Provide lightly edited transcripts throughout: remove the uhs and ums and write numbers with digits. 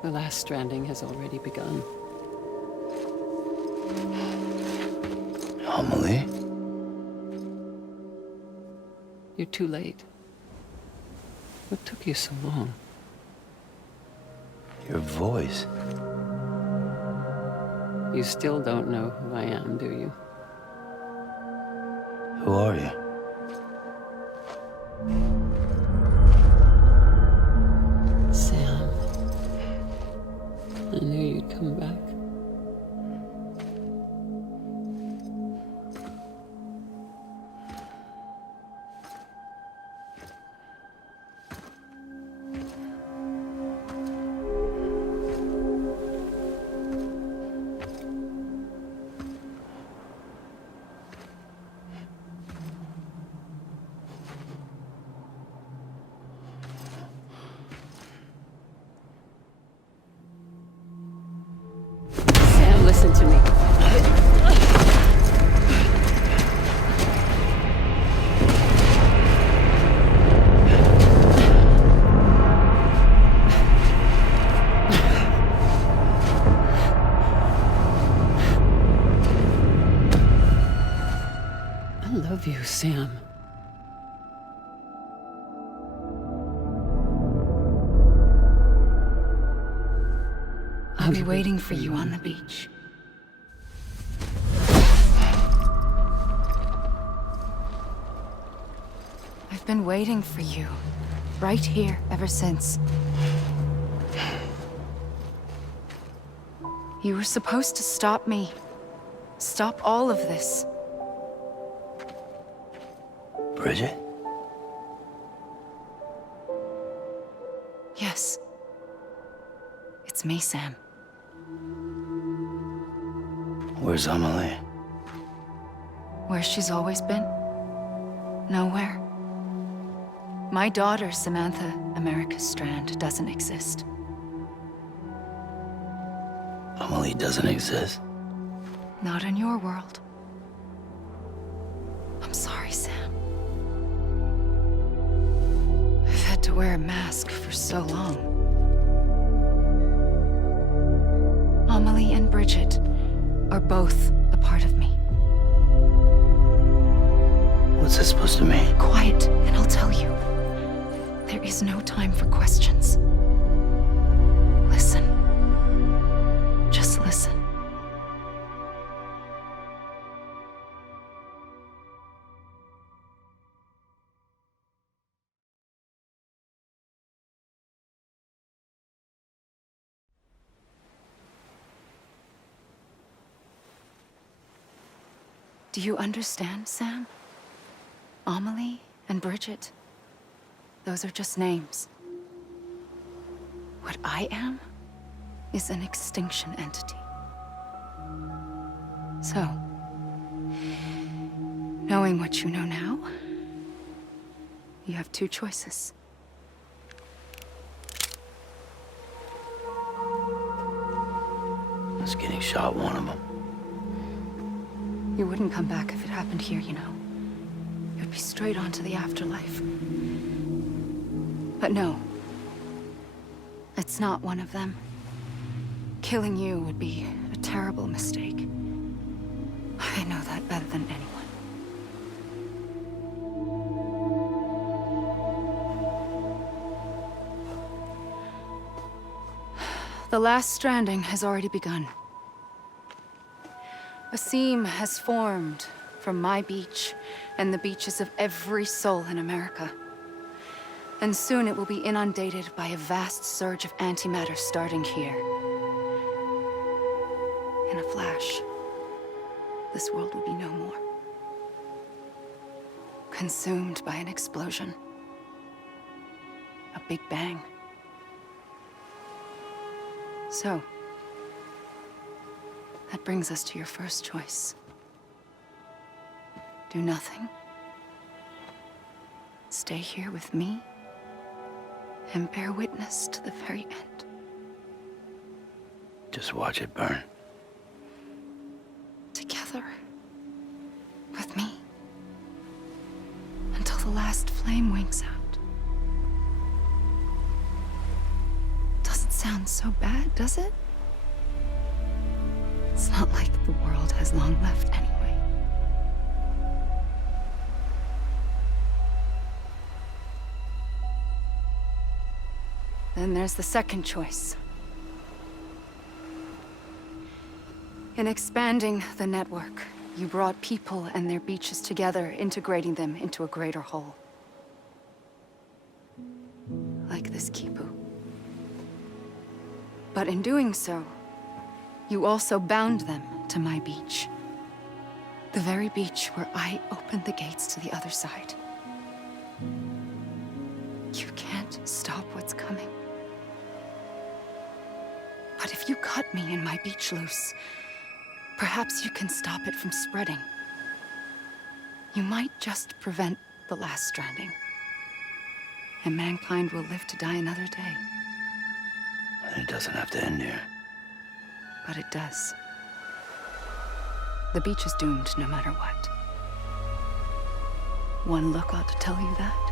The last stranding has already begun. Amelie? You're too late. What took you so long? Your voice. You still don't know who I am, do you? Who are you? Sam. I knew you'd come back. Sam, listen to me. I love you, Sam. I'll be waiting for you on the beach. I've been waiting for you, right here, ever since. You were supposed to stop me. Stop all of this. Bridget? Yes. It's me, Sam. Where's Amelie? Where she's always been. Nowhere. My daughter, Samantha America Strand, doesn't exist. Amelie doesn't exist? Not in your world. I'm sorry, Sam. I've had to wear a mask for so long. Amelie and Bridget are both a part of me. What's that supposed to mean? Quiet, and I'll tell you. There is no time for questions. Listen. Just listen. Do you understand, Sam? Amelie and Bridget, those are just names. What I am is an extinction entity. So, knowing what you know now, you have two choices. Is getting shot one of them? You wouldn't come back if it happened here, you know. You'd be straight on to the afterlife. But no. It's not one of them. Killing you would be a terrible mistake. I know that better than anyone. The last stranding has already begun. A seam has formed from my beach and the beaches of every soul in America. And soon it will be inundated by a vast surge of antimatter starting here. In a flash, this world will be no more. Consumed by an explosion. A big bang. So, that brings us to your first choice. Do nothing. Stay here with me and bear witness to the very end. Just watch it burn. Together. With me. Until the last flame winks out. Doesn't sound so bad, does it? It's not like the world has long left anyway. Then there's the second choice. In expanding the network, you brought people and their beaches together, integrating them into a greater whole. Like this Kipu. But in doing so, you also bound them to my beach. The very beach where I opened the gates to the other side. You can't stop what's coming. But if you cut me and my beach loose, perhaps you can stop it from spreading. You might just prevent the last stranding. And mankind will live to die another day. And it doesn't have to end here. But it does. The beach is doomed no matter what. One look ought to tell you that.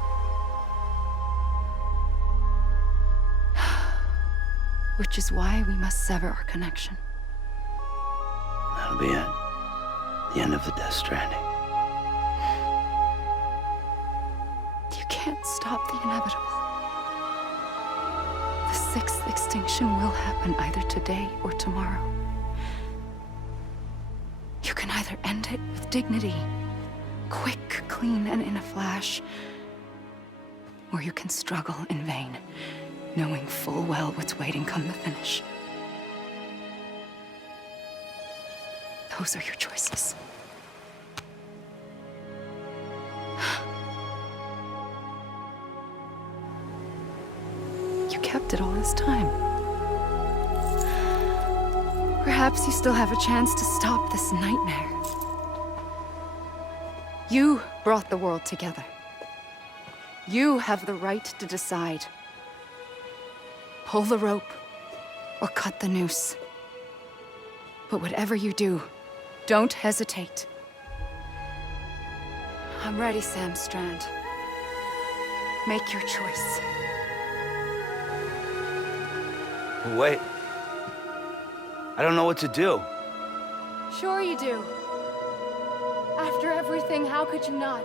Which is why we must sever our connection. That'll be it. The end of the Death Stranding. You can't stop the inevitable. The sixth extinction will happen either today or tomorrow. You can either end it with dignity, quick, clean, and in a flash, or you can struggle in vain, knowing full well what's waiting come the finish. Those are your choices. You kept it all this time. Perhaps you still have a chance to stop this nightmare. You brought the world together. You have the right to decide. Pull the rope or cut the noose. But whatever you do, don't hesitate. I'm ready, Sam Strand. Make your choice. Wait. I don't know what to do. Sure you do. After everything, how could you not?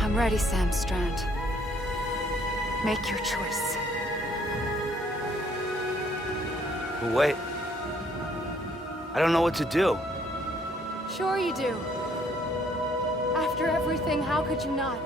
I'm ready, Sam Strand. Make your choice. Wait. I don't know what to do. Sure you do. After everything, how could you not?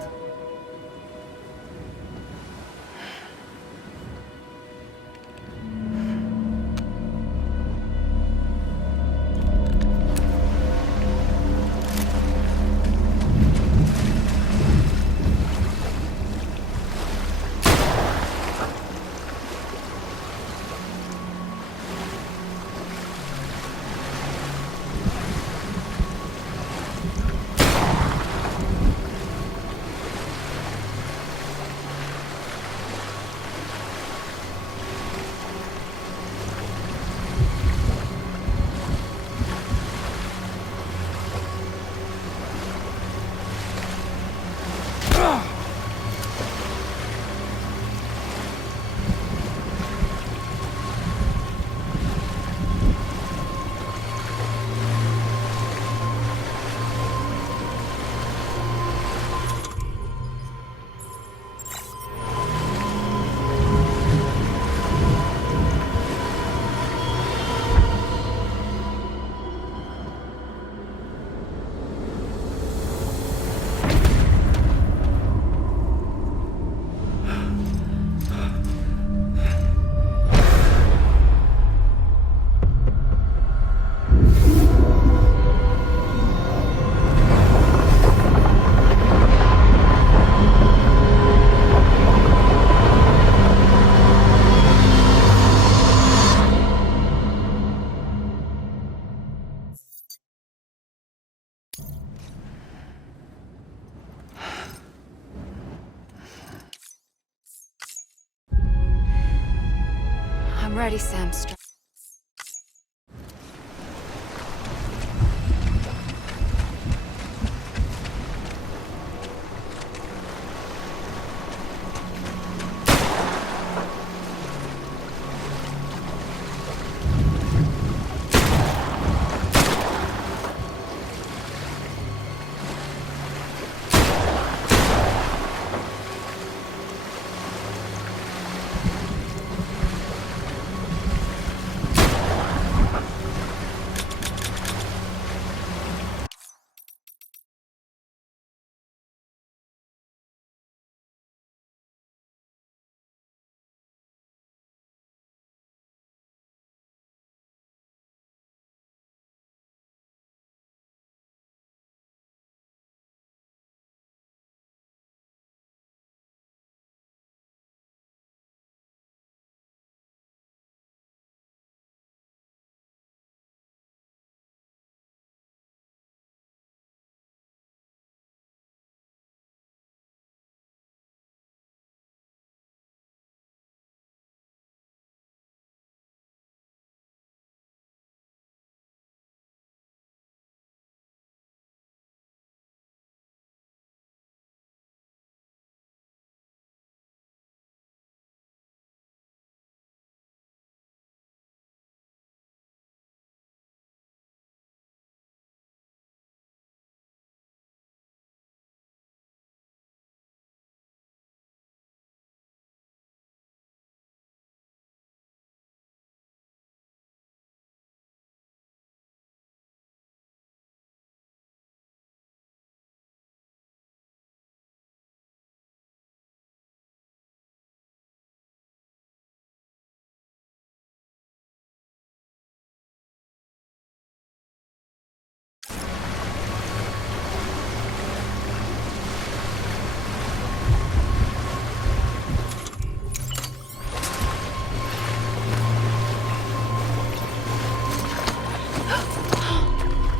ready, Sam.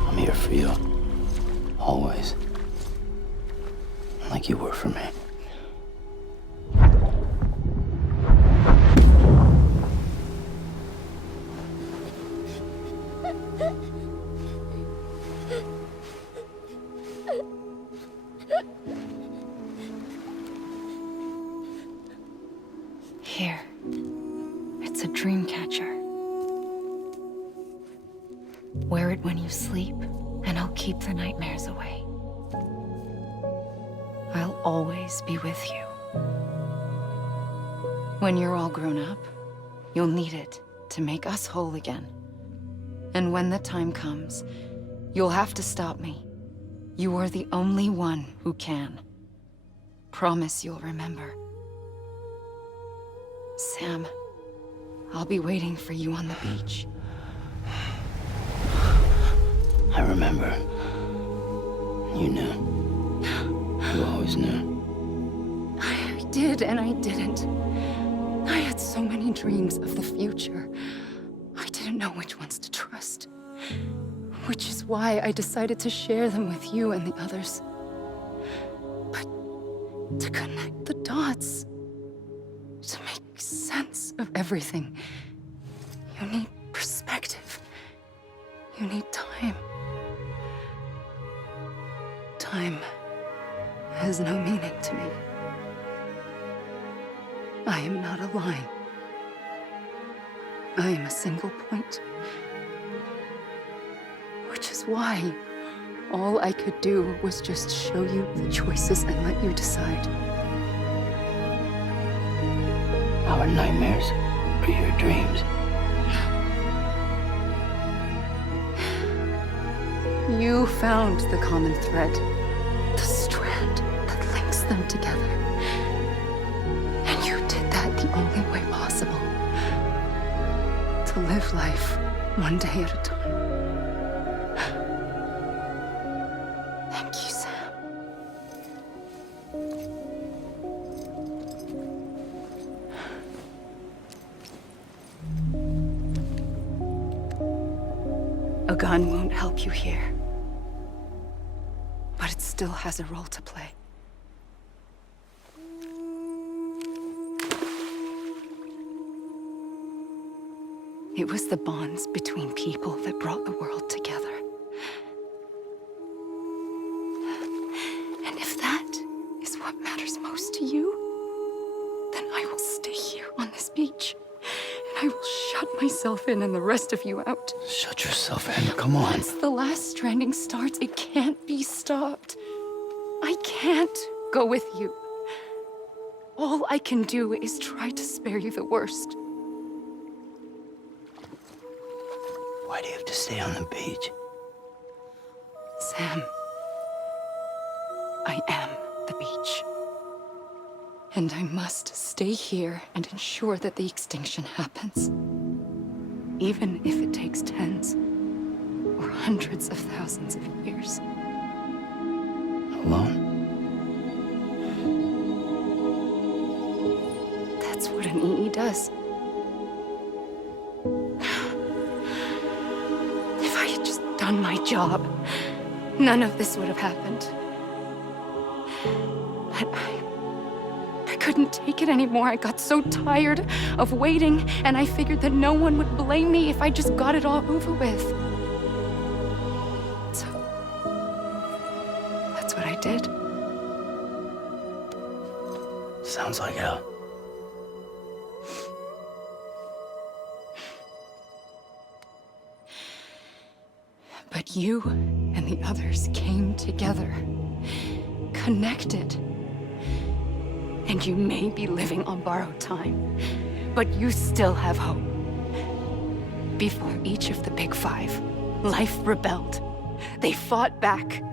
I'm here for you. Always. Like you were for me. Here. It's a dream catcher. Wear it when you sleep, and I'll keep the nightmares away. I'll always be with you. When you're all grown up, you'll need it to make us whole again. And when the time comes, you'll have to stop me. You are the only one who can. Promise you'll remember. Sam, I'll be waiting for you on the beach. I remember. You knew. You always knew. I did and I didn't. I had so many dreams of the future. I didn't know which ones to trust. Which is why I decided to share them with you and the others. But to connect the dots, to make sense of everything, you need perspective. You need time. Time has no meaning to me. I am not a line. I am a single point. Which is why all I could do was just show you the choices and let you decide. Our nightmares are your dreams. You found the common thread, the strand that links them together. And you did that the only way possible. To live life one day at a time. Thank you, Sam. A gun won't help you here. But it still has a role to play. It was the bonds between people that brought the world together. And if that is what matters most to you, then I will stay here on this beach. And I will shut myself in and the rest of you out. Shut yourself in. Come on. Once the last stranding starts, it can't be stopped. I can't go with you. All I can do is try to spare you the worst. Why do you have to stay on the beach? Sam, I am the beach. And I must stay here and ensure that the extinction happens. Even if it takes tens or hundreds of thousands of years. Alone? That's what an EE does. If I had just done my job, none of this would have happened. But I couldn't take it anymore. I got so tired of waiting, and I figured that no one would blame me if I just got it all over with. So, that's what I did. Sounds like hell. But you and the others came together, connected. And you may be living on borrowed time, but you still have hope. Before each of the Big Five, life rebelled. They fought back,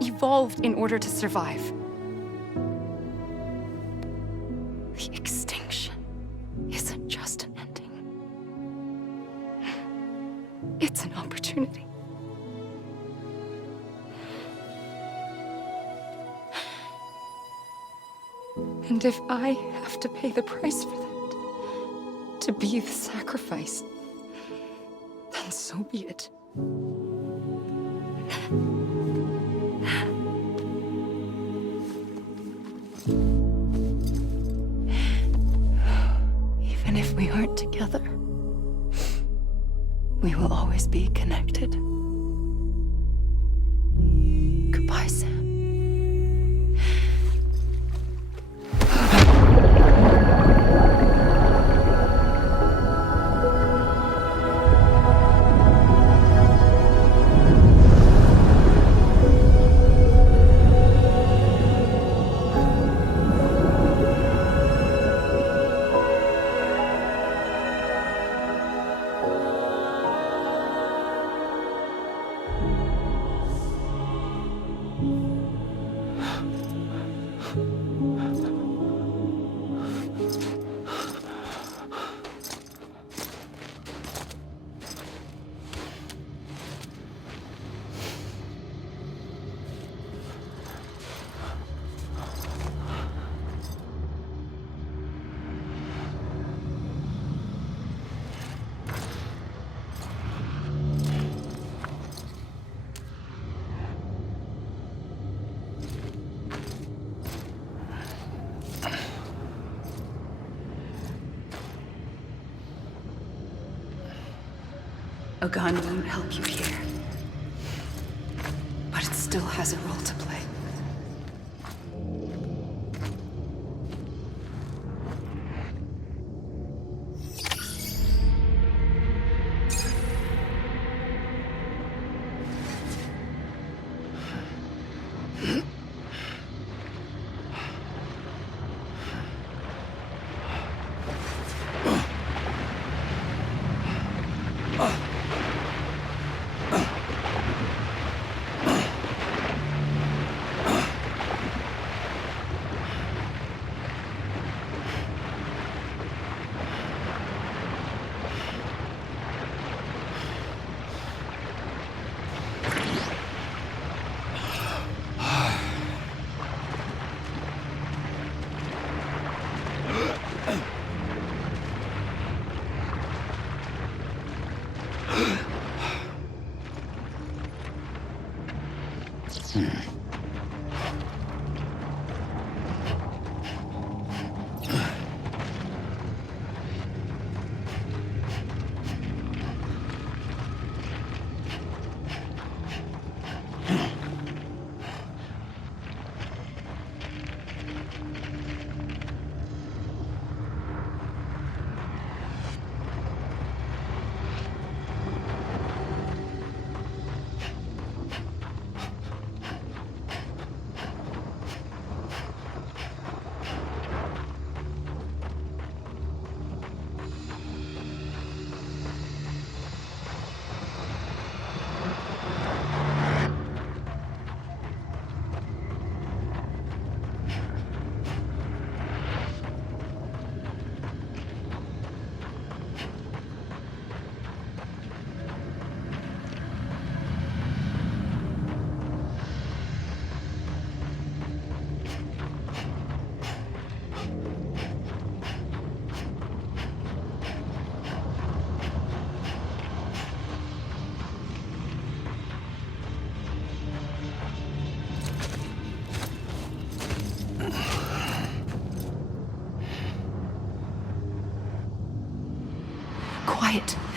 evolved in order to survive. The extinction isn't just an ending. It's an opportunity. And if I have to pay the price for that, to be the sacrifice, then so be it. Even if we aren't together, we will always be connected. Goodbye, Sam. A gun won't help you here, but it still has a role to play.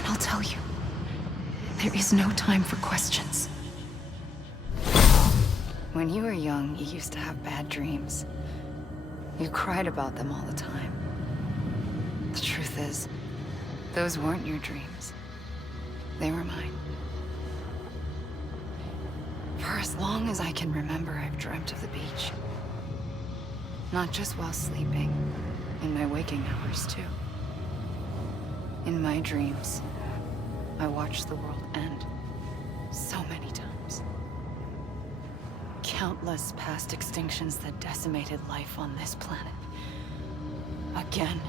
I'll tell you. There is no time for questions. When you were young, you used to have bad dreams. You cried about them all the time. The truth is, those weren't your dreams. They were mine. For as long as I can remember, I've dreamt of the beach. Not just while sleeping, in my waking hours too. In my dreams, I watched the world end so many times. Countless past extinctions that decimated life on this planet. Again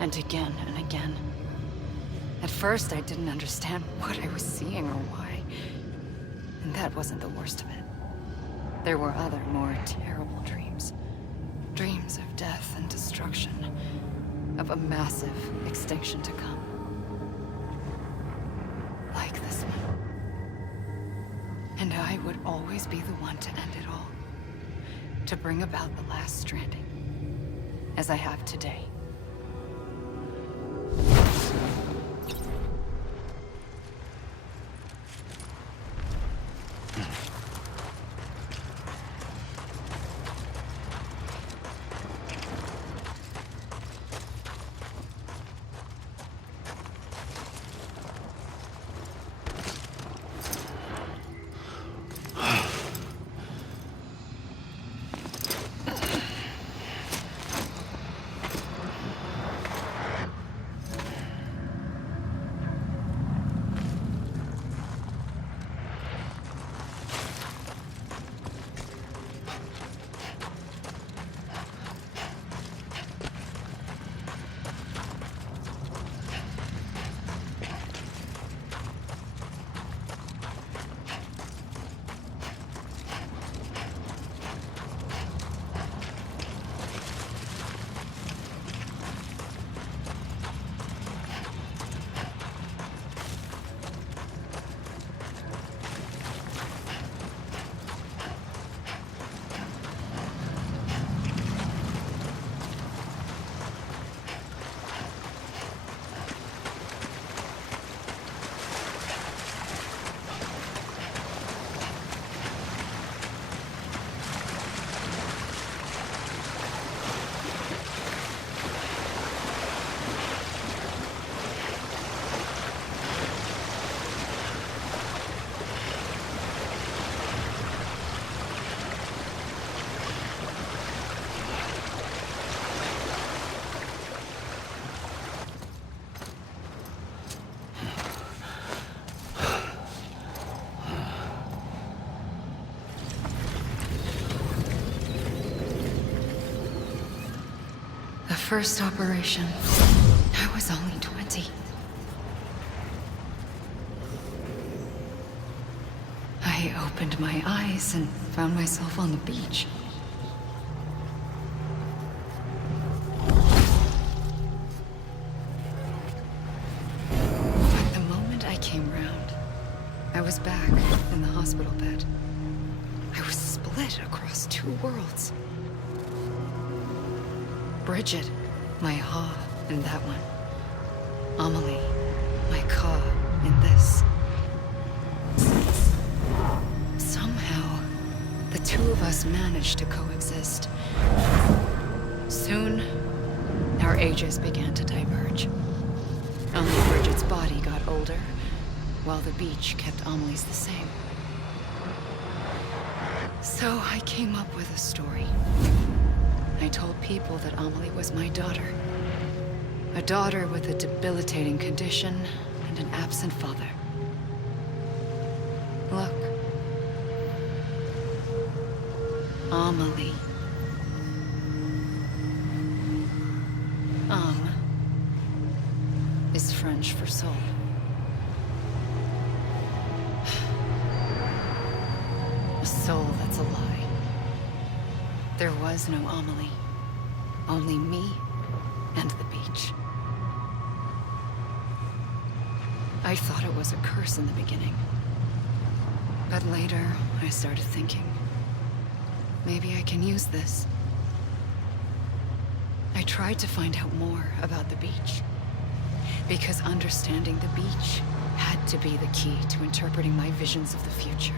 and again and again. At first, I didn't understand what I was seeing or why. And that wasn't the worst of it. There were other, more terrible dreams. Dreams of death and destruction. Of a massive extinction to come. Like this one. And I would always be the one to end it all. To bring about the last stranding. As I have today. The first operation, I was only 20. I opened my eyes and found myself on the beach. But the moment I came round, I was back in the hospital bed. I was split across two worlds. Bridget, my Ha in that one. Amelie, my Ka in this. Somehow, the two of us managed to coexist. Soon, our ages began to diverge. Only Bridget's body got older, while the beach kept Amelie's the same. So I came up with a story. I told people that Amelie was my daughter. A daughter with a debilitating condition and an absent father. Look. Amelie. Is French for soul. A soul that's a lie. There was no Amelie. Only me and the beach. I thought it was a curse in the beginning. But later, I started thinking, maybe I can use this. I tried to find out more about the beach. Because understanding the beach had to be the key to interpreting my visions of the future.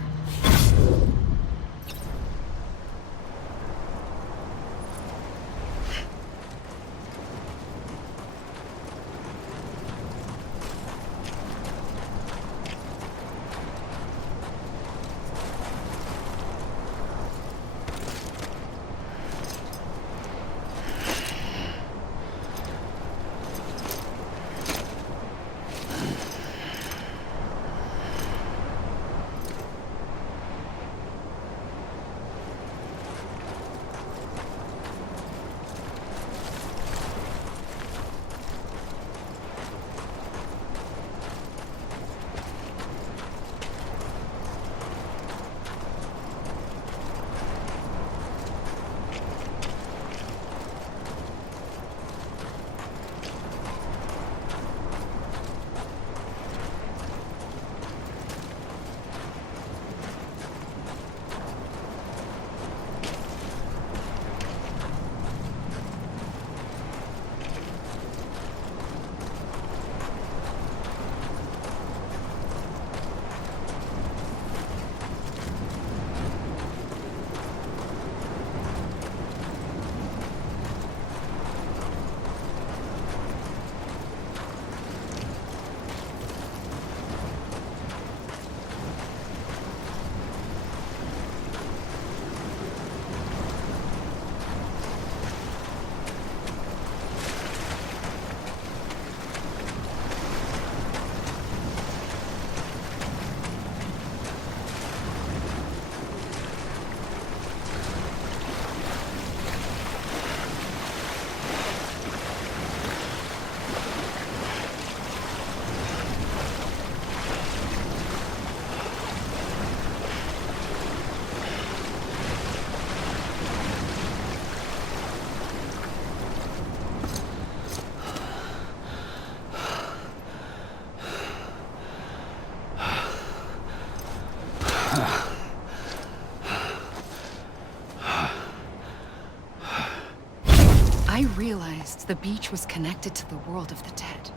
I realized the beach was connected to the world of the dead,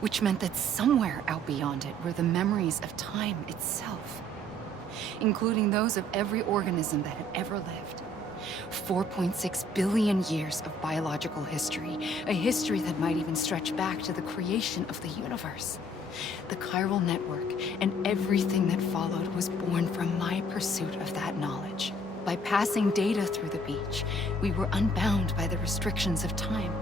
which meant that somewhere out beyond it were the memories of time itself, including those of every organism that had ever lived. 4.6 billion years of biological history, a history that might even stretch back to the creation of the universe. The chiral network and everything that followed was born from my pursuit of that knowledge. By passing data through the beach, we were unbound by the restrictions of time.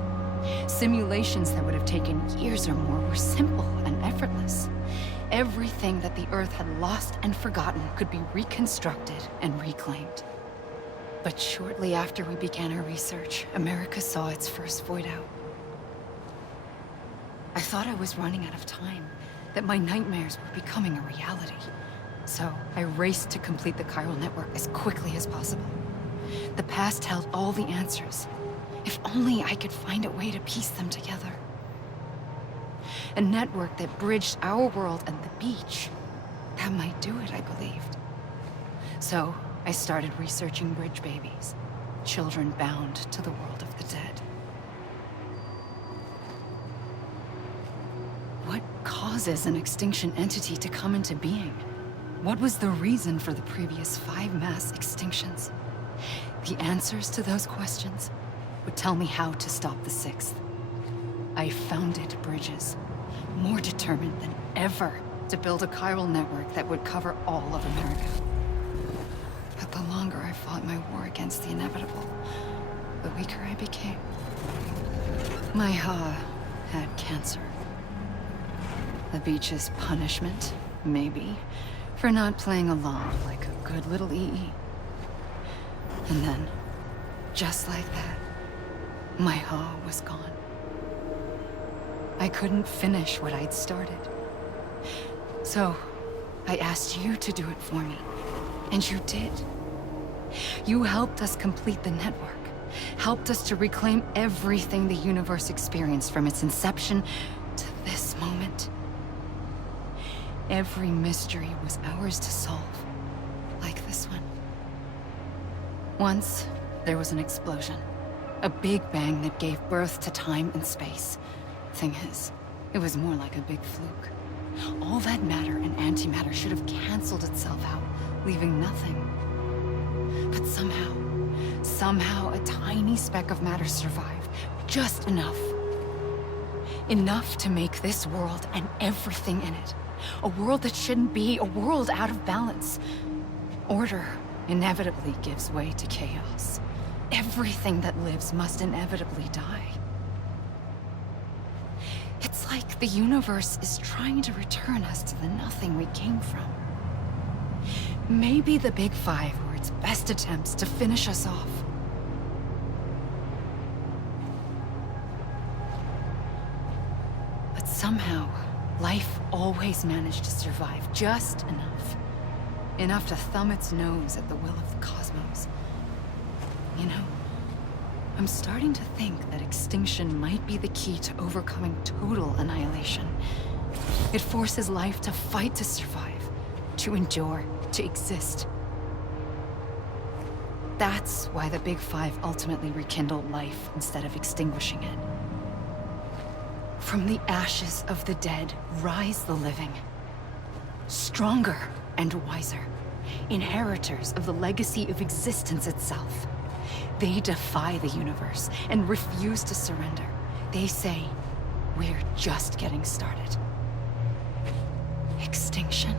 Simulations that would have taken years or more were simple and effortless. Everything that the Earth had lost and forgotten could be reconstructed and reclaimed. But shortly after we began our research, America saw its first void out. I thought I was running out of time, that my nightmares were becoming a reality. So I raced to complete the chiral network as quickly as possible. The past held all the answers. If only I could find a way to piece them together. A network that bridged our world and the beach. That might do it, I believed. So I started researching bridge babies, children bound to the world of the dead. What causes an extinction entity to come into being? What was the reason for the previous 5 mass extinctions? The answers to those questions would tell me how to stop the 6th. I founded bridges, more determined than ever to build a chiral network that would cover all of America. But the longer I fought my war against the inevitable, the weaker I became. My Ha had cancer. The beach's punishment, maybe, for not playing along like a good little EE. And then, just like that, my Ha was gone. I couldn't finish what I'd started. So, I asked you to do it for me, and you did. You helped us complete the network, helped us to reclaim everything the universe experienced from its inception to this moment. Every mystery was ours to solve, like this one. Once, there was an explosion. A big bang that gave birth to time and space. Thing is, It was more like a big fluke. All that matter and antimatter should have canceled itself out, leaving nothing. But somehow a tiny speck of matter survived. Just enough. Enough to make this world and everything in it. A world that shouldn't be, a world out of balance. Order inevitably gives way to chaos. Everything that lives must inevitably die. It's like the universe is trying to return us to the nothing we came from. Maybe the Big Five were its best attempts to finish us off. But somehow, life always managed to survive just enough. Enough to thumb its nose at the will of the cosmos. You know, I'm starting to think that extinction might be the key to overcoming total annihilation. It forces life to fight to survive, to endure, to exist. That's why the Big Five ultimately rekindled life instead of extinguishing it. From the ashes of the dead rise the living. Stronger and wiser. Inheritors of the legacy of existence itself. They defy the universe and refuse to surrender. They say, we're just getting started. Extinction?